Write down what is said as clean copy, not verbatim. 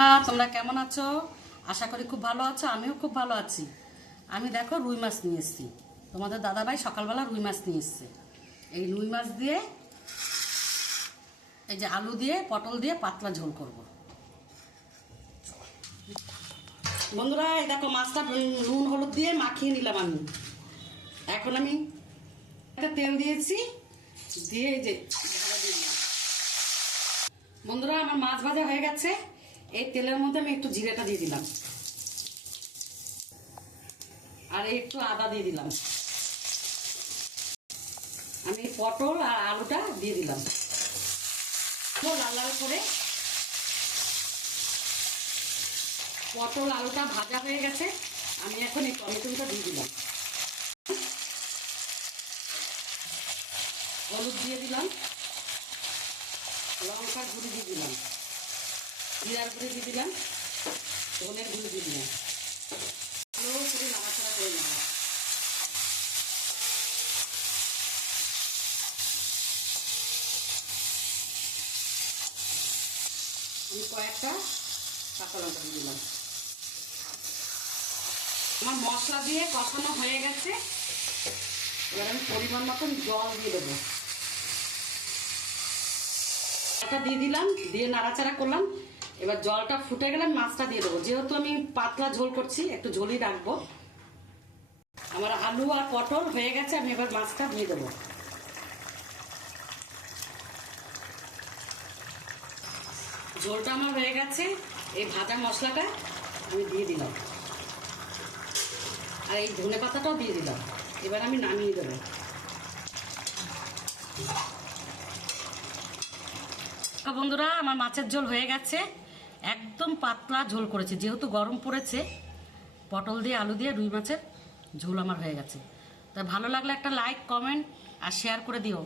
তোমরা কেমন আছো? আশা করি খুব ভালো আছো। আমিও খুব ভালো আছি। আমি দেখো রুই মাছ নিয়ে এসেছি। তোমাদের দাদাভাই সকালবেলা রুই মাছ নিয়ে এসছে। এই রুই মাছ দিয়ে এই যে আলু দিয়ে পটল দিয়ে পাতলা ঝোল করব। বন্ধুরা এই দেখো মাছটা নুন হলুদ দিয়ে মাখিয়ে নিলাম আমি। এখন আমি একটা তেল দিয়েছি, দিয়ে এই যে ঢাকা দিয়ে দিলাম। বন্ধুরা আমার মাছ ভাজা হয়ে গেছে। এই তেলের মধ্যে আমি একটু জিরেটা দিয়ে দিলাম আর একটু আদা দিয়ে দিলাম। আমি পটল আর আলুটা দিয়ে দিলাম লাল লাল করে। পটল আলুটা ভাজা হয়ে গেছে। আমি এখন এই টমেটোটা দিয়ে দিলাম, হলুদ দিয়ে দিলাম, লঙ্কার গুঁড়ি দিয়ে দিলাম, জিরার গুঁড়ি দিয়ে দিলাম, ধনের গুঁড়ি দিয়ে দিলাম। ভালো করে নাড়াচাড়া করে নেব। আমি কয়েকটা কাঁচা লঙ্কা দিয়ে দিলাম। আমার মশলা দিয়ে কষানো হয়ে গেছে। এবার আমি পরিমাণ মতন জল দিয়ে দেবো। জলটা দিয়ে দিলাম, দিয়ে নাড়াচাড়া করলাম। এবার জলটা ফুটে গেলে মাছটা দিয়ে দেবো। যেহেতু আমি পাতলা ঝোল করছি, একটু ঝোলই রাখবো। আমার আলু আর পটল হয়ে গেছে। আমি এবার মাছটা দিয়ে দেবো। ঝোলটা আমার হয়ে গেছে। এই ভাজা মশলাটা আমি দিয়ে দিলাম আর এই ধনে পাতাটাও দিয়ে দিলাম। এবার আমি নামিয়ে দেবো। বন্ধুরা আমার মাছের ঝোল হয়ে গেছে। একদম পাতলা ঝোল করেছে, যেহেতু গরম পড়েছে। পটল দিয়ে আলু দিয়ে রুই মাছের ঝোল আমার হয়ে গেছে। তাই ভালো লাগলে একটা লাইক, কমেন্ট আর শেয়ার করে দিও।